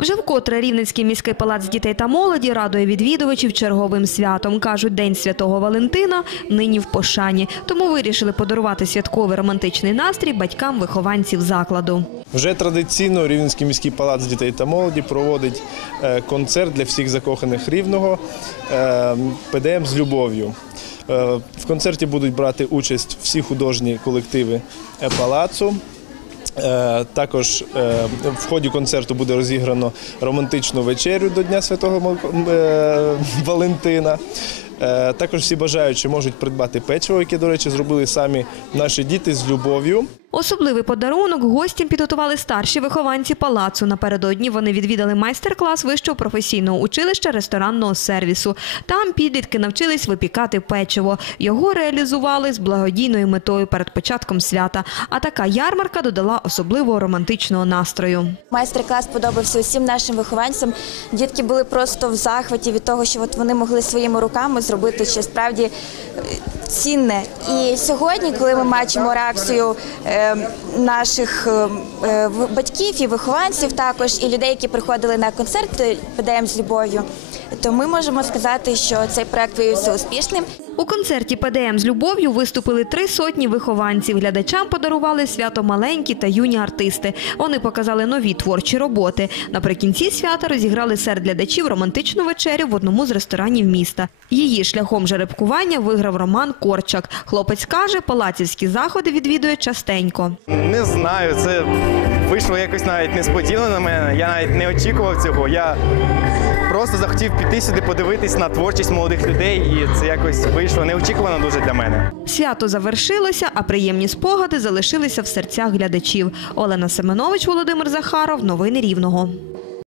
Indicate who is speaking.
Speaker 1: Вже вкотре Рівненський міський палац дітей та молоді радує відвідувачів черговим святом. Кажуть, День Святого Валентина нині в пошані. Тому вирішили подарувати святковий романтичний настрій батькам вихованців закладу.
Speaker 2: Вже традиційно Рівненський міський палац дітей та молоді проводить е, концерт для всіх закоханих рівного е, ПДМ з любов'ю. Е, В концерті будуть брати участь всі художні колективи палацу. Е, Також е, в ході концерту буде розіграно романтичну вечерю до Дня Святого е, Валентина. Також всі бажаючі можуть придбати печиво, яке, до речі, зробили самі наші діти з любов'ю.
Speaker 1: Особливий подарунок гостям підготували старші вихованці палацу. Напередодні вони відвідали майстер-клас вищого професійного училища ресторанного сервісу. Там підлітки навчились випікати печиво. Його реалізували з благодійною метою перед початком свята. А така ярмарка додала особливого романтичного настрою.
Speaker 3: Майстер-клас подобався усім нашим вихованцям. Дітки були просто в захваті від того, що от вони могли своїми руками зробити щось справді е, цінне. І сьогодні, коли ми бачимо реакцію е, наших е, е, батьків і вихованців, також і людей, які приходили на концерт ПДМ з любов'ю, то ми можемо сказати, що цей проект виявився успішним.
Speaker 1: У концерті ПДМ з любов'ю виступили три сотні вихованців. Глядачам подарували свято маленькі та юні артисти. Вони показали нові творчі роботи. Наприкінці свята розіграли серед глядачів романтичну вечерю в одному з ресторанів міста. Її шляхом жеребкування виграв Роман Корчак. Хлопець каже, палацівські заходи відвідує частенько.
Speaker 4: Не знаю, це вийшло якось навіть несподівано на мене. Я навіть не очікував цього. Я просто захотів піти сюди, подивитись на творчість молодих людей, і це якось вийшло неочікувано дуже для мене.
Speaker 1: Свято завершилося, а приємні спогади залишилися в серцях глядачів. Олена Семенович, Володимир Захаров. Новини Рівного.